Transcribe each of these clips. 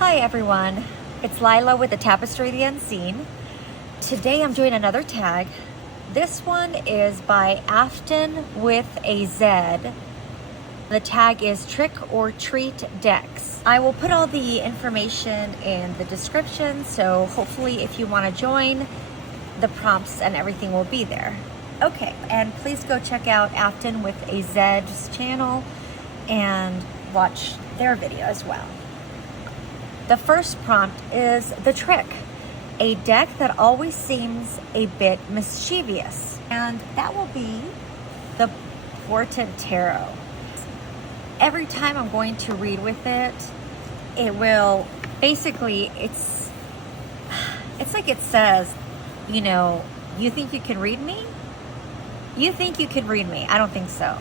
Hi everyone, it's Lila with the Tapestry of the Unseen. Today I'm doing another tag. This one is by Afton with a Z. The tag is Trick or Treat Decks. I will put all the information in the description, so hopefully if you want to join, the prompts and everything will be there. Okay, and please go check out Afton with a Z's channel and watch their video as well. The first prompt is the trick, a deck that always seems a bit mischievous, and that will be the Portent Tarot. Every time I'm going to read with it, it will basically, it's like it says, you know, you think you can read me? You think you can read me? I don't think so.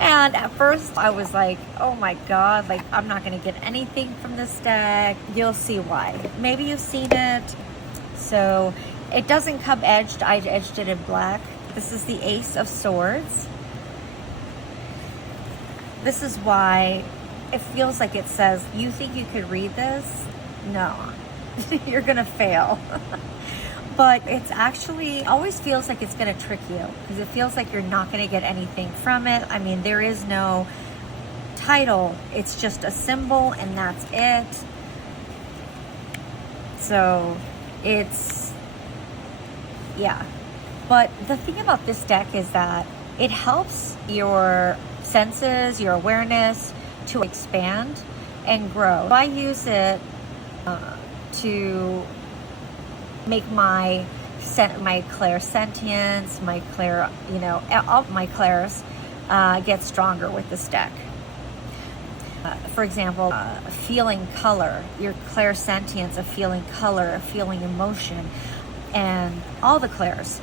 And at first I was like, oh my God, like I'm not gonna get anything from this deck. You'll see why. Maybe you've seen it. So it doesn't come edged. I edged it in black. This is the Ace of Swords. This is why it feels like it says, you think you could read this? No, you're gonna fail. But it's actually, always feels like it's gonna trick you because it feels like you're not gonna get anything from it. I mean, there is no title. It's just a symbol and that's it. So it's, yeah. But the thing about this deck is that it helps your senses, your awareness to expand and grow. I use it to make my clairsentience, my clair, you know, all my clairs get stronger with this deck. For example, feeling color, your clairsentience of feeling color, of feeling emotion, and all the clairs.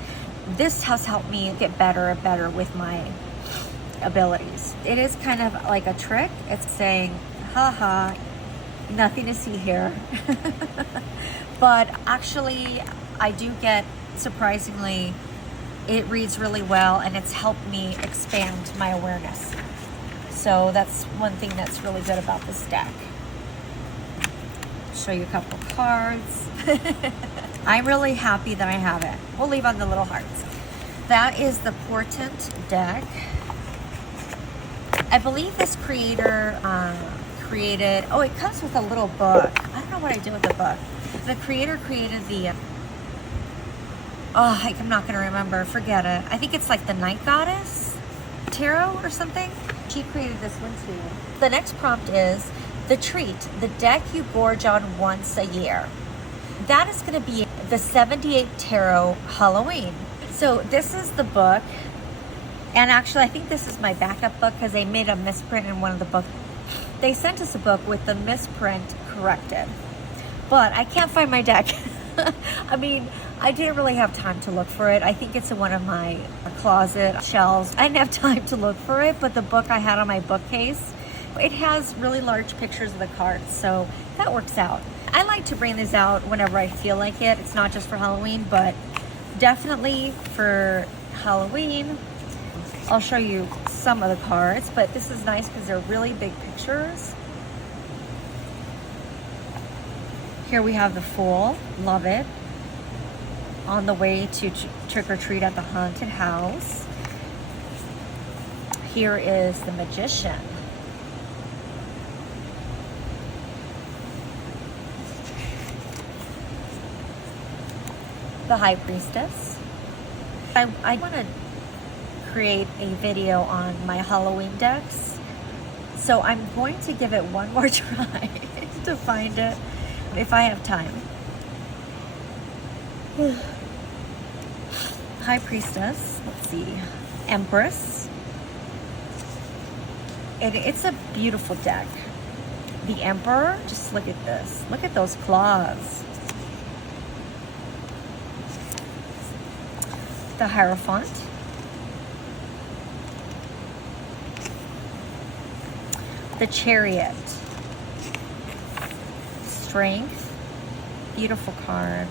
This has helped me get better and better with my abilities. It is kind of like a trick. It's saying, haha, nothing to see here. But actually, I do get, surprisingly, it reads really well and it's helped me expand my awareness. So that's one thing that's really good about this deck. Show you a couple of cards. I'm really happy that I have it. We'll leave on the little hearts. That is the Portent deck. I believe this creator created, oh, it comes with a little book. I don't know what I did with the book. The creator created the, I'm not going to remember, forget it. I think it's like the Night Goddess Tarot or something. She created this one too. The next prompt is the treat, the deck you gorge on once a year. That is going to be the 78 Tarot Halloween. So this is the book. And actually, I think this is my backup book because they made a misprint in one of the books. They sent us a book with the misprint corrected. But I can't find my deck. I mean, I didn't really have time to look for it. I think it's in one of my closet shelves. I didn't have time to look for it, but the book I had on my bookcase, it has really large pictures of the cards, so that works out. I like to bring this out whenever I feel like it. It's not just for Halloween, but definitely for Halloween. I'll show you some of the cards, but this is nice because they're really big pictures. Here we have the Fool, love it. On the way to trick or treat at the haunted house. Here is the Magician. The High Priestess. I want to create a video on my Halloween decks, so I'm going to give it one more try to find it if I have time. High Priestess, let's see, Empress. It's a beautiful deck. The Emperor, just look at this. Look at those claws. The Hierophant. The Chariot. Strength, beautiful card.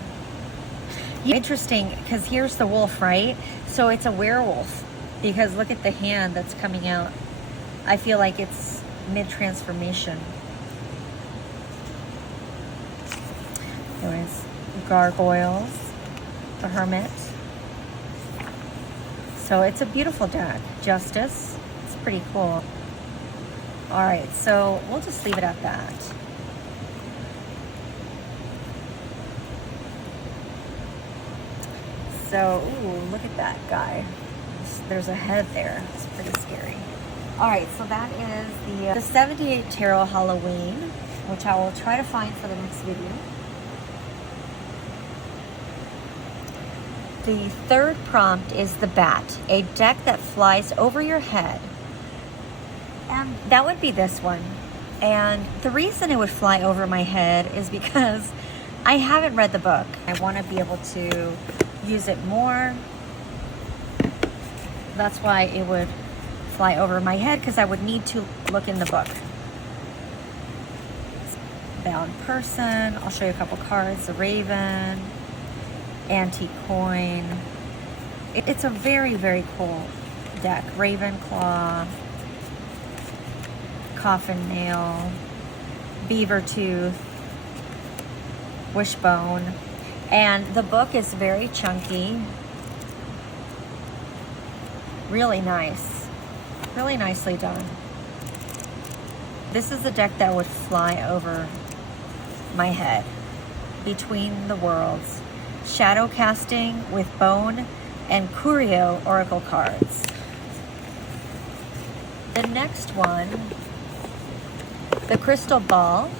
Interesting, because here's the wolf, right? So it's a werewolf because look at the hand that's coming out. I feel like it's mid-transformation. Anyways, gargoyles, the hermit. So it's a beautiful deck. Justice, it's pretty cool. All right, so we'll just leave it at that. So, ooh, look at that guy. There's a head there. It's pretty scary. All right, so that is the 78 Tarot Halloween, which I will try to find for the next video. The third prompt is the Bat, a deck that flies over your head. And that would be this one. And the reason it would fly over my head is because I haven't read the book. I want to be able to use it more. That's why it would fly over my head, because I would need to look in the book. Bound person. I'll show you a couple cards. The Raven, antique coin. It's a very, very cool deck. Ravenclaw, coffin nail, beaver tooth, wishbone. And the book is very chunky. Really nice. Really nicely done. This is the deck that would fly over my head. Between the Worlds. Shadow casting with bone and curio oracle cards. The next one, the Crystal Ball,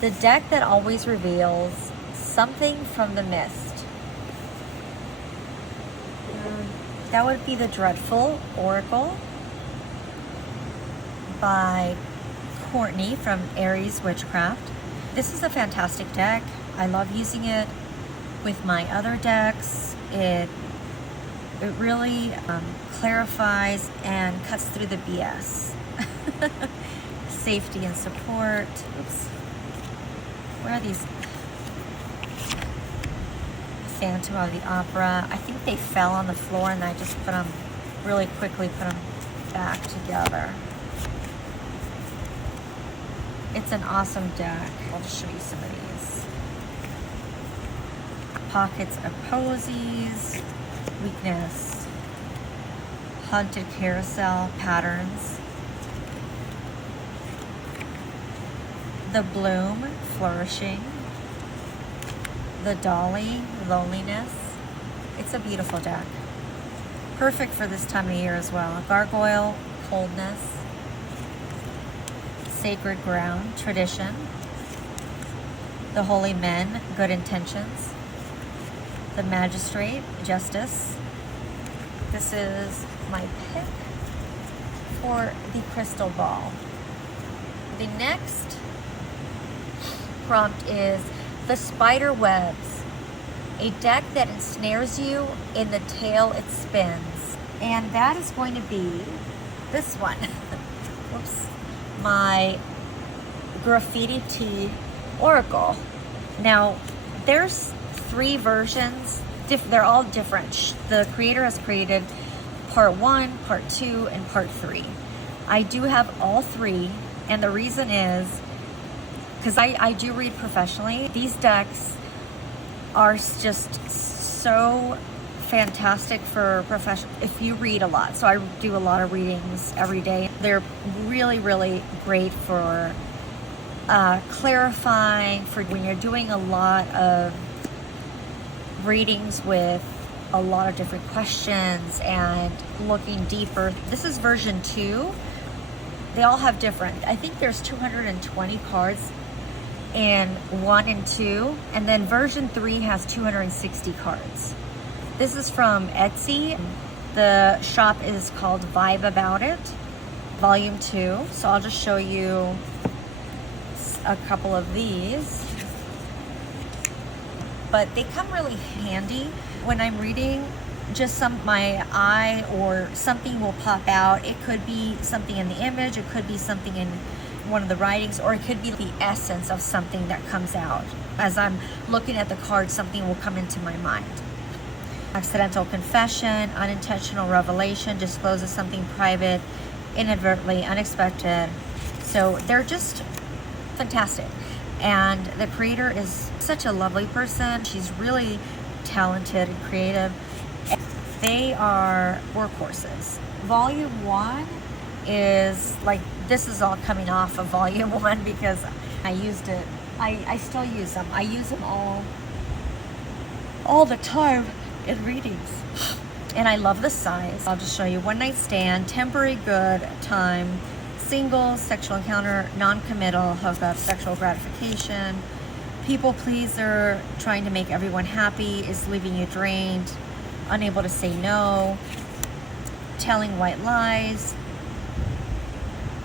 the deck that always reveals something from the mist. That would be the Dreadful Oracle by Courtney from Aries Witchcraft. This is a fantastic deck. I love using it with my other decks. It really clarifies and cuts through the BS. Safety and support. Oops. Where are these? Phantom of the Opera. I think they fell on the floor and I just put them really quickly, put them back together. It's an awesome deck. I'll just show you some of these. Pockets of Posies, Weakness, Haunted Carousel, Patterns, the Bloom, Flourishing, the Dolly, Loneliness. It's a beautiful deck. Perfect for this time of year as well. Gargoyle, Coldness, Sacred Ground, Tradition, the Holy Men, Good Intentions, the Magistrate, Justice. This is my pick for the Crystal Ball. The next prompt is the Spider Webs, a deck that ensnares you in the tale it spins. And that is going to be this one. Whoops. My Graffiti Tea Oracle. Now, there's 3 versions. They're all different. The creator has created part 1, part 2, and part 3. I do have all 3, and the reason is because I do read professionally. These decks are just so fantastic for professional, if you read a lot. So I do a lot of readings every day. They're really, really great for clarifying, for when you're doing a lot of readings with a lot of different questions and looking deeper. This is version 2. They all have different, I think there's 220 cards in 1 and 2, and then version 3 has 260 cards. This is from Etsy. The shop is called Vibe About It, Volume 2. So I'll just show you a couple of these. But they come really handy when I'm reading. Just my eye or something will pop out. It could be something in the image, it could be something in one of the writings, or it could be the essence of something that comes out. As I'm looking at the card, something will come into my mind. Accidental confession, unintentional revelation, discloses something private, inadvertently, unexpected. So they're just fantastic. And the creator is such a lovely person. She's really talented and creative. They are workhorses. Volume 1 is like, this is all coming off of volume 1 because I used it. I still use them. I use them all the time in readings. And I love the size. I'll just show you. One night stand, temporary good time, single, sexual encounter, non-committal, hookup, sexual gratification, people pleaser, trying to make everyone happy, is leaving you drained, unable to say no, telling white lies.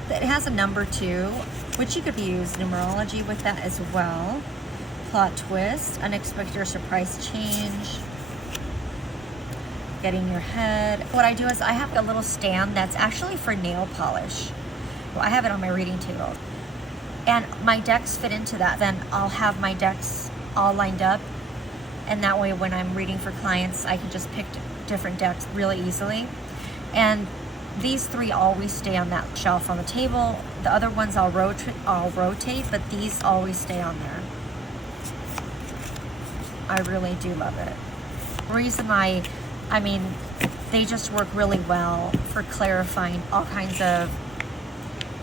It has a number 2, which you could use numerology with that as well. Plot twist, unexpected or surprise change, getting your head. What I do is I have a little stand that's actually for nail polish. Well, I have it on my reading table. And my decks fit into that. Then I'll have my decks all lined up. And that way when I'm reading for clients, I can just pick different decks really easily. And these 3 always stay on that shelf on the table. The other ones I'll rotate, but these always stay on there. I really do love it. The reason I mean, they just work really well for clarifying all kinds of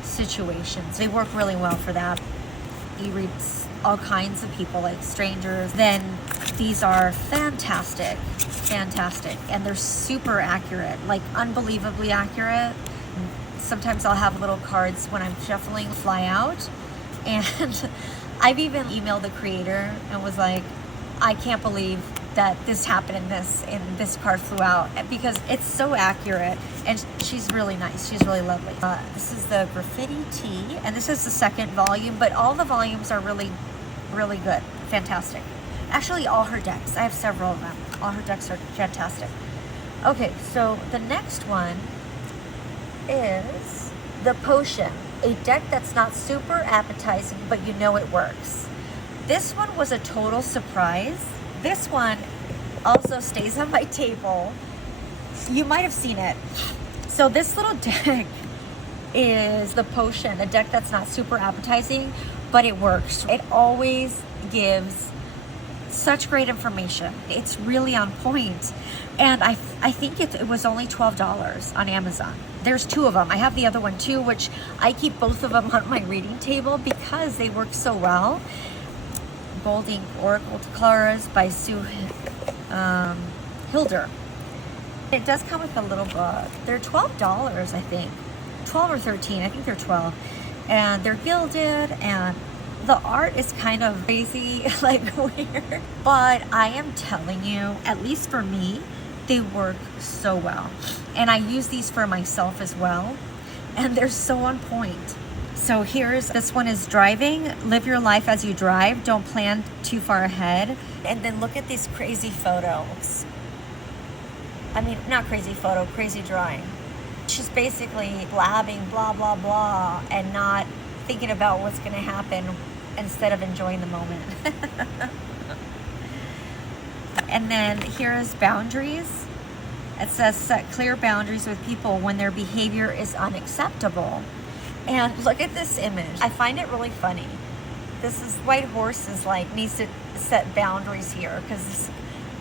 situations. They work really well for that. You read all kinds of people, like strangers. Then these are fantastic, and they're super accurate, like unbelievably accurate. Sometimes I'll have little cards when I'm shuffling fly out, and I've even emailed the creator and was like, I can't believe that this happened and this card flew out, because it's so accurate. And she's really nice. She's really lovely. This is the Graffiti Tea, and this is the 2nd volume, but all the volumes are really, really good. Fantastic. Actually, all her decks. I have several of them. All her decks are fantastic. Okay, so the next one is the Potion, a deck that's not super appetizing, but you know it works. This one was a total surprise. This one also stays on my table. You might have seen it. So this little deck is the Potion, a deck that's not super appetizing, but it works. It always gives such great information. It's really on point. And I think it was only $12 on Amazon. There's 2 of them. I have the other one too, which I keep both of them on my reading table because they work so well. Gold Ink Oracle Colors by Sue Hilder. It does come with a little book. They're $12, I think. 12 or 13, I think they're 12. And they're gilded, and the art is kind of crazy, like weird. But I am telling you, at least for me, they work so well. And I use these for myself as well. And they're so on point. So this one is driving. Live your life as you drive. Don't plan too far ahead. And then look at these crazy photos. I mean, not crazy photo, crazy drawing. She's basically blabbing blah, blah, blah, and not thinking about what's going to happen instead of enjoying the moment. And then here's boundaries. It says set clear boundaries with people when their behavior is unacceptable. And look at this image. I find it really funny. This white horse is like, needs to set boundaries here because this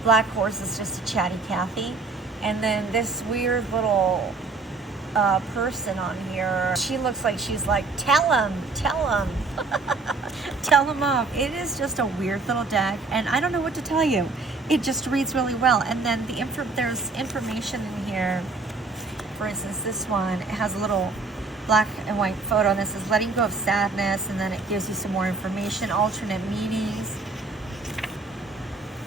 black horse is just a chatty Cathy. And then this weird little person on here, she looks like she's like, tell him, tell him off. It is just a weird little deck, and I don't know what to tell you. It just reads really well. And then there's information in here. For instance, this one, it has a little black and white photo, and this is letting go of sadness, and then it gives you some more information, alternate meanings.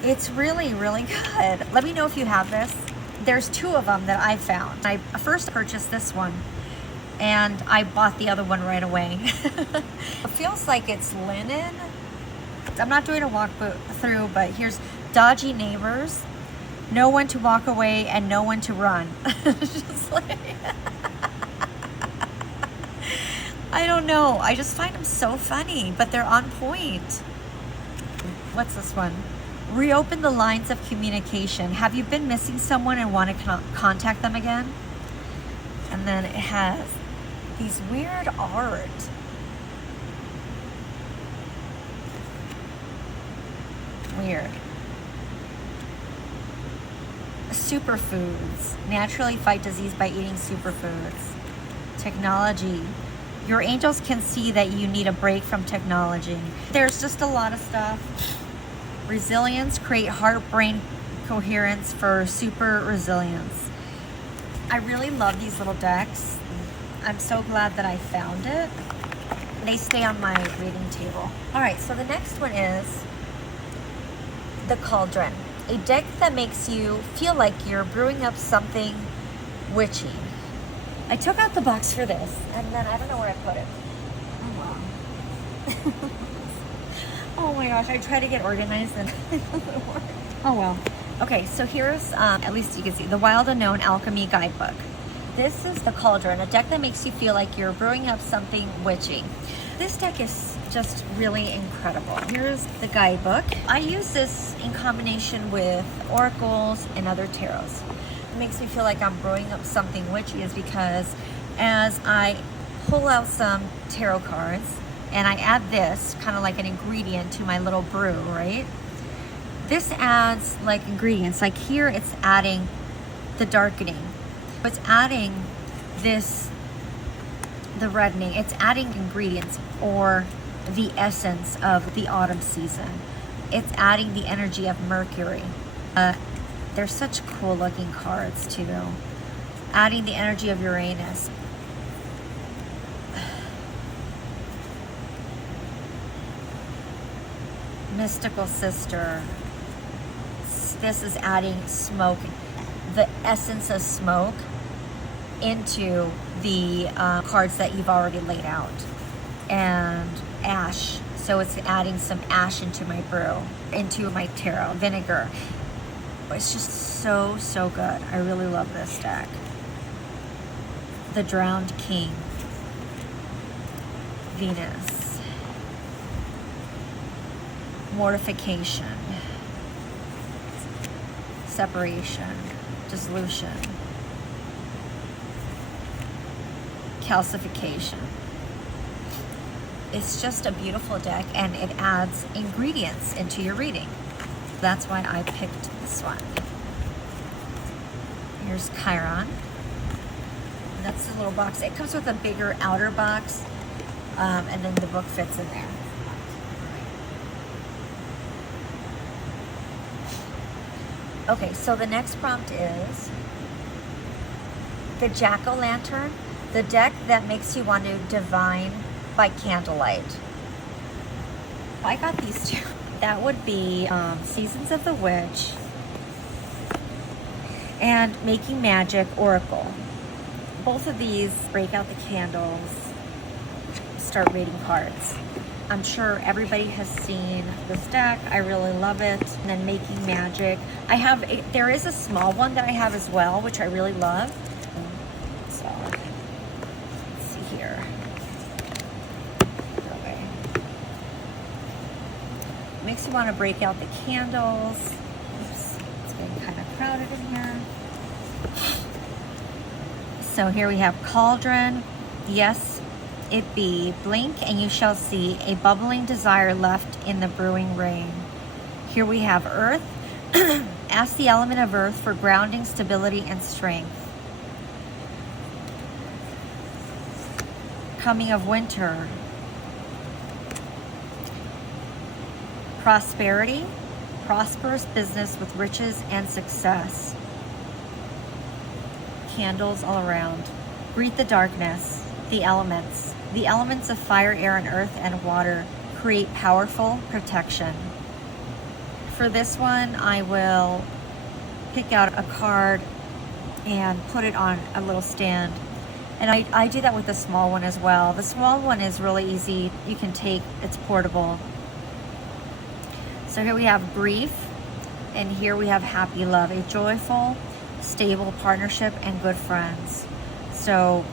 It's really, really good. Let me know if you have this. There's 2 of them that I found. I first purchased this one, and I bought the other one right away. It feels like it's linen. I'm not doing a walkthrough, but here's dodgy neighbors, know when to walk away, and know when to run. Just like, I don't know. I just find them so funny, but they're on point. What's this one? Reopen the lines of communication. Have you been missing someone and want to contact them again? And then it has these weird art. Weird. Superfoods. Naturally fight disease by eating superfoods. Technology. Your angels can see that you need a break from technology. There's just a lot of stuff. Resilience. Create heart-brain coherence for super resilience. I really love these little decks. I'm so glad that I found it. They stay on my reading table. All right, so the next one is the Cauldron. A deck that makes you feel like you're brewing up something witchy. I took out the box for this, and then I don't know where I put it. Oh, wow. Oh my gosh, I try to get organized and it doesn't work. Oh, well. Okay, so here's, at least you can see, the Wild Unknown Alchemy Guidebook. This is the Cauldron, a deck that makes you feel like you're brewing up something witchy. This deck is just really incredible. Here's the guidebook. I use this in combination with oracles and other tarots. It makes me feel like I'm brewing up something witchy is because as I pull out some tarot cards and I add this kind of like an ingredient to my little brew, right? This adds like ingredients. Like here it's adding the darkening. It's adding this, the reddening. It's adding ingredients or the essence of the autumn season. It's adding the energy of Mercury. They're such cool looking cards too. Adding the energy of Uranus. Mystical Sister. This is adding smoke, the essence of smoke into the cards that you've already laid out. And ash, so it's adding some ash into my brew, into my tarot. Vinegar. It's just so good. I really love this deck. The Drowned King. Venus. Mortification. Separation. Dissolution. Calcification. It's just a beautiful deck and it adds ingredients into your reading. That's why I picked this one. Here's Chiron. That's the little box. It comes with a bigger outer box, and then the book fits in there. Okay, so the next prompt is the Jack-o'-lantern, the deck that makes you want to divine by candlelight. If I got these two, that would be Seasons of the Witch and Making Magic Oracle. Both of these break out the candles, start reading cards. I'm sure everybody has seen this deck. I really love it. And then Making Magic. There is a small one that I have as well, which I really love. So, let's see here. Okay. Makes you want to break out the candles. Oops, it's getting kind of crowded in here. So here we have Cauldron. Yes, it be. Blink and you shall see a bubbling desire left in the brewing rain. Here we have Earth. Ask the element of Earth for grounding, stability, and strength. Coming of Winter. Prosperity. Prosperous business with riches and success. Candles all around. Greet the darkness. The elements of fire, air, and earth and water create powerful protection. For this one, I will pick out a card and put it on a little stand. And I do that with the small one as well. The small one is really easy. You can take, it's portable. So here we have Grief, and here we have Happy Love, a joyful, stable partnership and good friends. So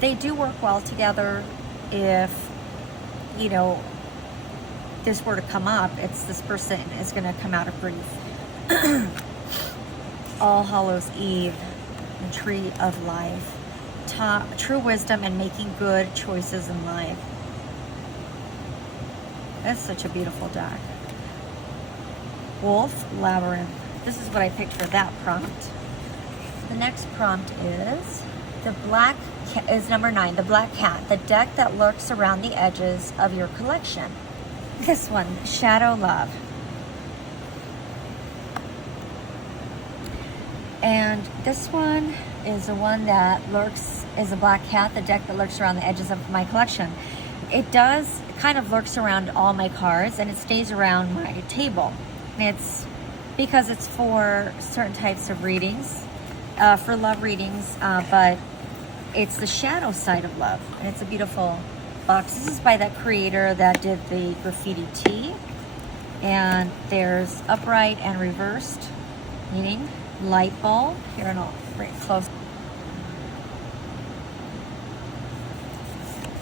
they do work well together. If, you know, this were to come up, it's this person is going to come out of grief. All Hallows Eve, and Tree of Life. True wisdom and making good choices in life. That's such a beautiful deck. Wolf Labyrinth. This is what I picked for that prompt. The next prompt is number 9, the Black Cat, the deck that lurks around the edges of your collection. This one, Shadow Love. And this one is the one that is a Black Cat, the deck that lurks around the edges of my collection. It does kind of lurks around all my cards, and it stays around my table. And it's because it's for certain types of readings, for love readings, but it's the shadow side of love, and it's a beautiful box. This is by that creator that did the graffiti tee, and there's upright and reversed, meaning light bulb. Here, and I'll bring it close.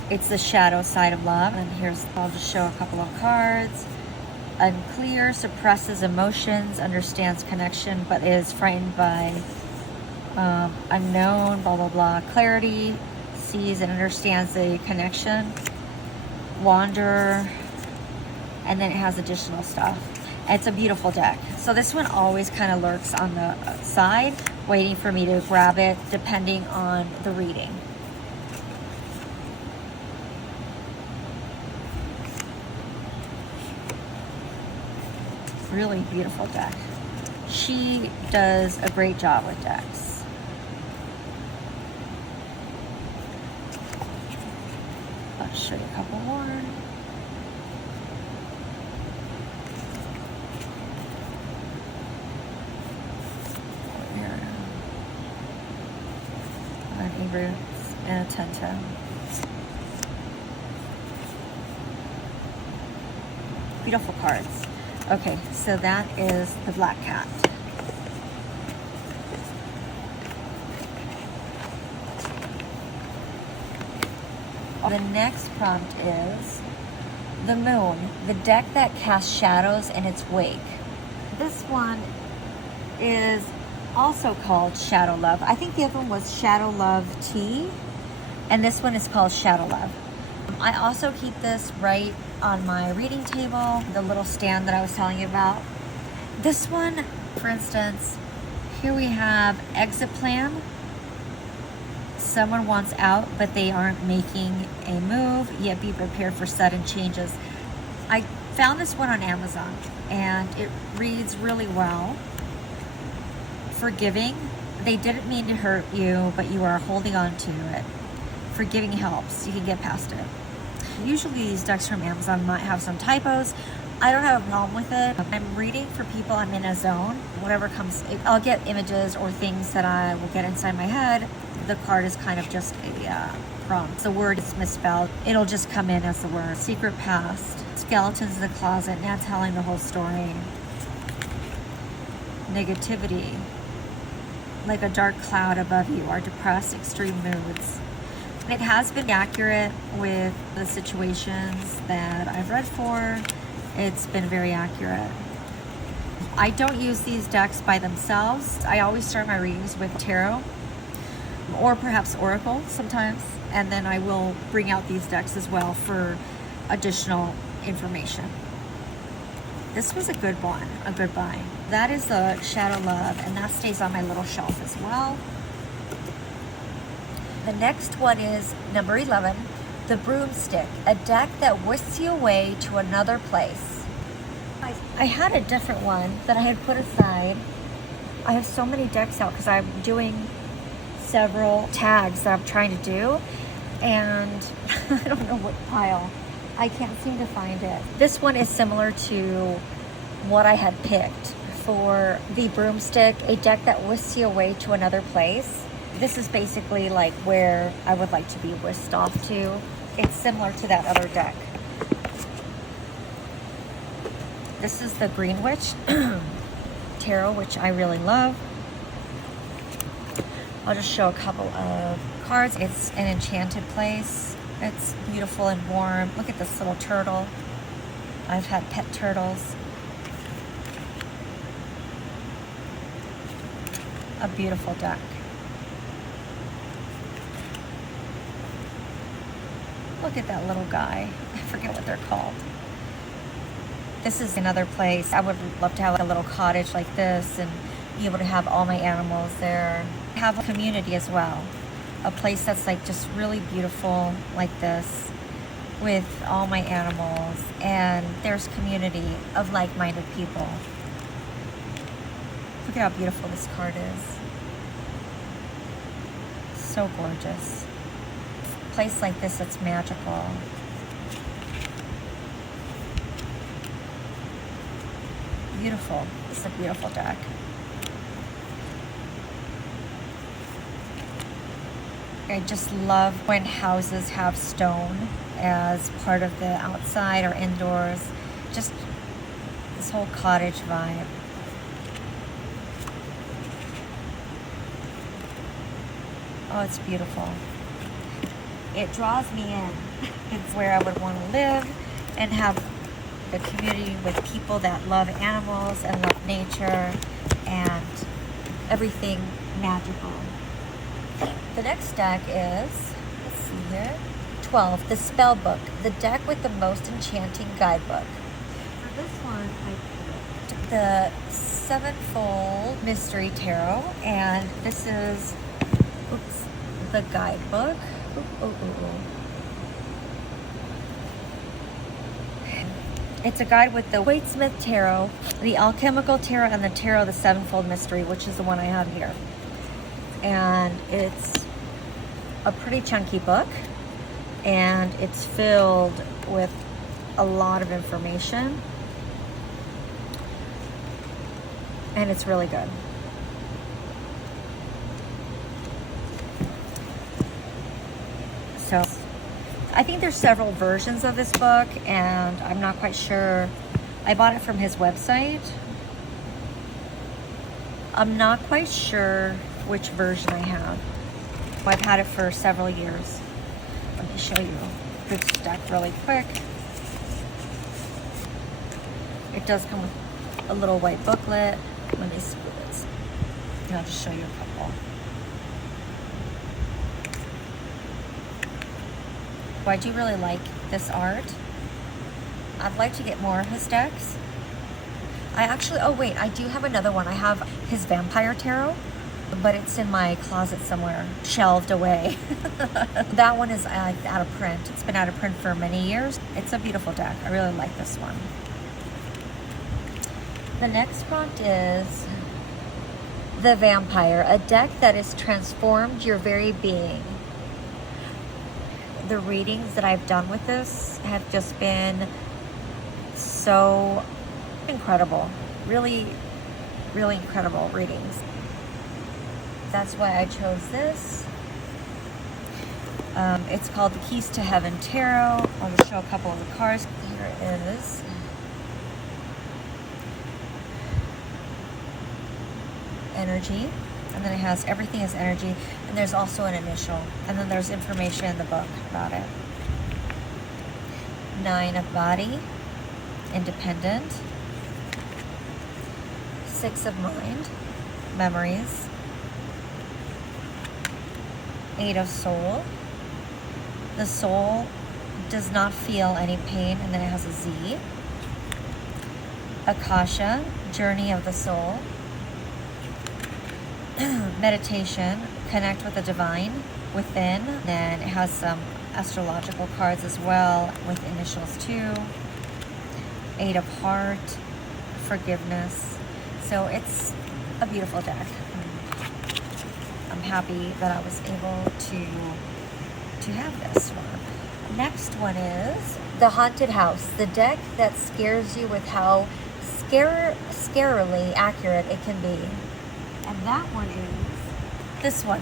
It's the shadow side of love, and I'll just show a couple of cards. Unclear, suppresses emotions, understands connection, but is frightened by unknown, blah, blah, blah. Clarity, sees and understands the connection. Wanderer, and then it has additional stuff. It's a beautiful deck. So this one always kind of lurks on the side, waiting for me to grab it, depending on the reading. Really beautiful deck. She does a great job with decks. I'll show you a couple more. Roots and a tento. Beautiful cards. Okay, so that is the Black Cat. The next prompt is the Moon, the deck that casts shadows in its wake. This one is also called Shadow Love. I think the other one was Shadow Love Tea, and this one is called Shadow Love. I also keep this right on my reading table, the little stand that I was telling you about. This one, for instance, here we have exit plan. Someone wants out, but they aren't making a move, yet be prepared for sudden changes. I found this one on Amazon, and it reads really well. Forgiving, they didn't mean to hurt you, but you are holding on to it. Forgiving helps, you can get past it. Usually these decks from Amazon might have some typos. I don't have a problem with it. I'm reading for people, I'm in a zone. Whatever comes, I'll get images or things that I will get inside my head. The card is kind of just a prompt. The word is misspelled. It'll just come in as the word. Secret past, skeletons in the closet, now telling the whole story. Negativity, like a dark cloud above you, are depressed, extreme moods. It has been accurate with the situations that I've read for. It's been very accurate. I don't use these decks by themselves. I always start my readings with tarot or perhaps oracle sometimes, and then I will bring out these decks as well for additional information. This was a good one, a good buy. That is the Shadow Love, and that stays on my little shelf as well. The next one is number 11, the Broomstick, a deck that whisks you away to another place. I had a different one that I had put aside. I have so many decks out because I'm doing several tags that I'm trying to do, and I don't know what pile. I can't seem to find it. This one is similar to what I had picked for the Broomstick, a deck that whisks you away to another place. This is basically like where I would like to be whisked off to. It's similar to that other deck. This is the Green Witch Tarot, which I really love. I'll just show a couple of cards. It's an enchanted place. It's beautiful and warm. Look at this little turtle. I've had pet turtles. A beautiful deck. Look at that little guy. I forget what they're called. This is another place. I would love to have a little cottage like this and be able to have all my animals there. Have a community as well. A place that's like just really beautiful like this with all my animals, and there's community of like-minded people. Look at how beautiful this card is. So gorgeous. A place like this that's magical. Beautiful. It's a beautiful deck. I just love when houses have stone as part of the outside or indoors. Just this whole cottage vibe. Oh, it's beautiful. It draws me in. It's where I would want to live and have a community with people that love animals and love nature and everything magical. The next deck is, let's see here, 12, the Spellbook, the deck with the most enchanting guidebook. For this one, I picked the Sevenfold Mystery Tarot, and this is, oops, the guidebook. It's a guide with the Waitsmith Tarot, the Alchemical Tarot, and the Tarot, the Sevenfold Mystery, which is the one I have here. And it's a pretty chunky book, and it's filled with a lot of information, and it's really good. So I think there's several versions of this book, and I'm not quite sure. I bought it from his website. I'm not quite sure which version I have. I've had it for several years. Let me show you this deck really quick. It does come with a little white booklet. Let me screw this. And I'll just show you a couple. I do really like this art. I'd like to get more of his decks. I actually, oh wait, I do have another one. I have his Vampire Tarot, but it's in my closet somewhere, shelved away. That one is out of print. It's been out of print for many years. It's a beautiful deck. I really like this one. The next prompt is the Vampire, a deck that has transformed your very being. The readings that I've done with this have just been so incredible. Really, really incredible readings. That's why I chose this. It's called the Keys to Heaven Tarot. I'll just show a couple of the cards. Here it is. Energy. And then it has everything as energy. And there's also an initial. And then there's information in the book about it. 9 of Body. Independent. 6 of Mind. Memories. 8 of Soul. The soul does not feel any pain, and then it has a Z. Akasha, Journey of the Soul. Meditation, connect with the divine within. Then it has some astrological cards as well with initials too. 8 of Heart, Forgiveness. So it's a beautiful deck. I'm happy that I was able to have this one. Next one is the Haunted House, the deck that scares you with how scarily accurate it can be. And that one is this one,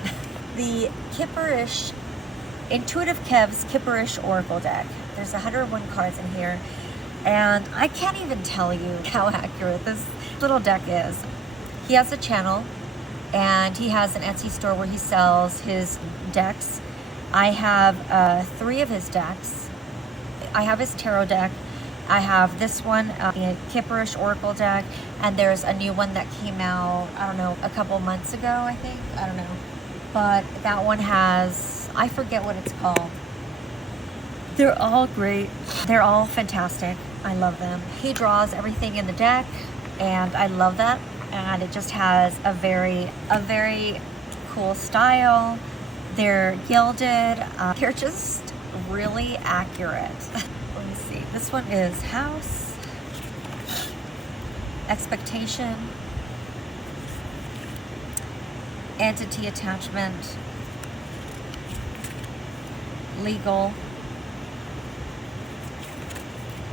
the Kipperish, Intuitive Kev's Kipperish Oracle deck. There's 101 cards in here, and I can't even tell you how accurate this little deck is. He has a channel, and he has an Etsy store where he sells his decks. I have 3 of his decks. I have his tarot deck. I have this one, the Kipperish Oracle deck, and there's a new one that came out, I don't know, a couple months ago, I think. I don't know. But that one has, I forget what it's called. They're all great. They're all fantastic. I love them. He draws everything in the deck, and I love that. And it just has a very cool style. They're gilded. They're just really accurate. Let me see. This one is House, Expectation, Entity Attachment, Legal,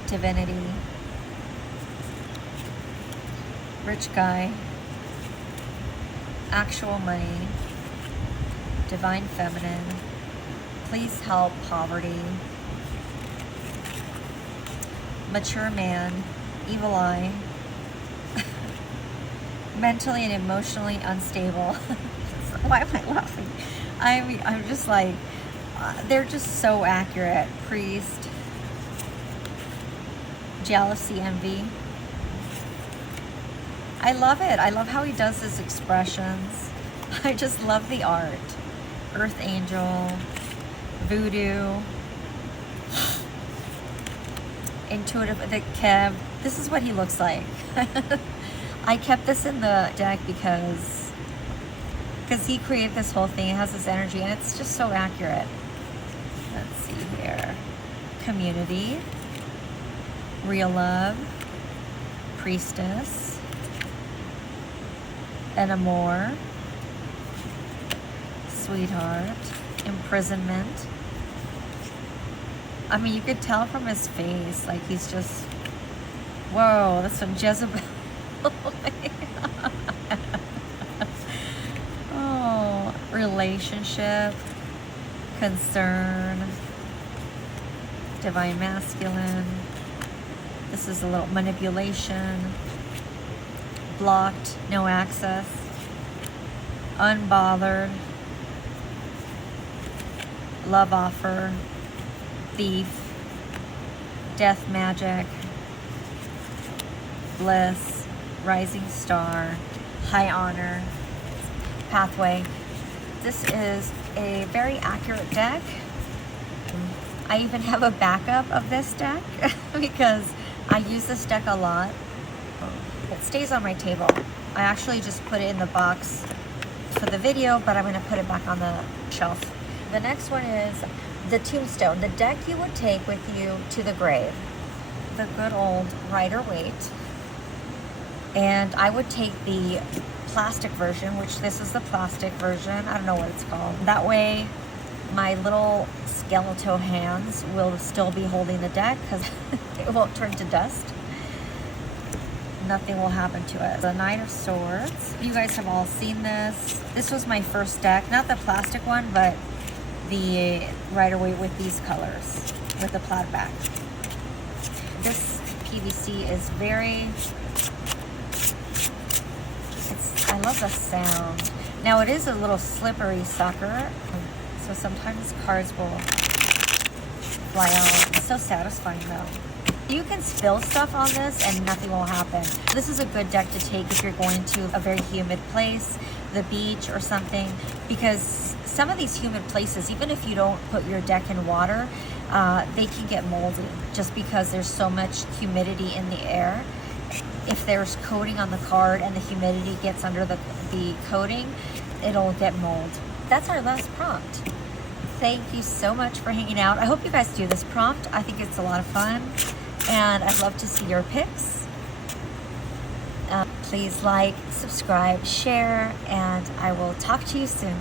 Divinity, Rich Guy, Actual Money, Divine Feminine, Please Help, Poverty, Mature Man, Evil Eye, Mentally and Emotionally Unstable. Why am I laughing? I'm just like, they're just so accurate. Priest, Jealousy, Envy. I love it. I love how he does his expressions. I just love the art. Earth Angel, Voodoo, Intuitive, the Kev. This is what he looks like. I kept this in the deck because he created this whole thing. It has this energy and it's just so accurate. Let's see here. Community, Real Love, Priestess, An Amour, Sweetheart, Imprisonment. I mean, you could tell from his face, like he's just, whoa, that's some Jezebel. Oh, Relationship, Concern, Divine Masculine. This is a little Manipulation, Blocked, No Access, Unbothered, Love Offer, Thief, Death Magic, Bliss, Rising Star, High Honor, Pathway. This is a very accurate deck. I even have a backup of this deck because I use this deck a lot. It stays on my table. I actually just put it in the box for the video, but I'm going to put it back on the shelf. The next one is the Tombstone, the deck you would take with you to the grave. The good old Rider-Waite. And I would take the plastic version, which this is the plastic version. I don't know what it's called. That way my little skeletal hands will still be holding the deck because it won't turn to dust. Nothing will happen to it. The Knight of Swords. You guys have all seen this. This was my first deck, not the plastic one, but the Rider-Waite with these colors, with the plaid back. This PVC is very, I love the sound. Now it is a little slippery sucker, so sometimes cards will fly out. It's so satisfying though. You can spill stuff on this and nothing will happen. This is a good deck to take if you're going to a very humid place, the beach or something, because some of these humid places, even if you don't put your deck in water, they can get moldy just because there's so much humidity in the air. If there's coating on the card and the humidity gets under the coating, it'll get mold. That's our last prompt. Thank you so much for hanging out. I hope you guys do this prompt. I think it's a lot of fun and I'd love to see your picks. Please like, subscribe, share, and I will talk to you soon.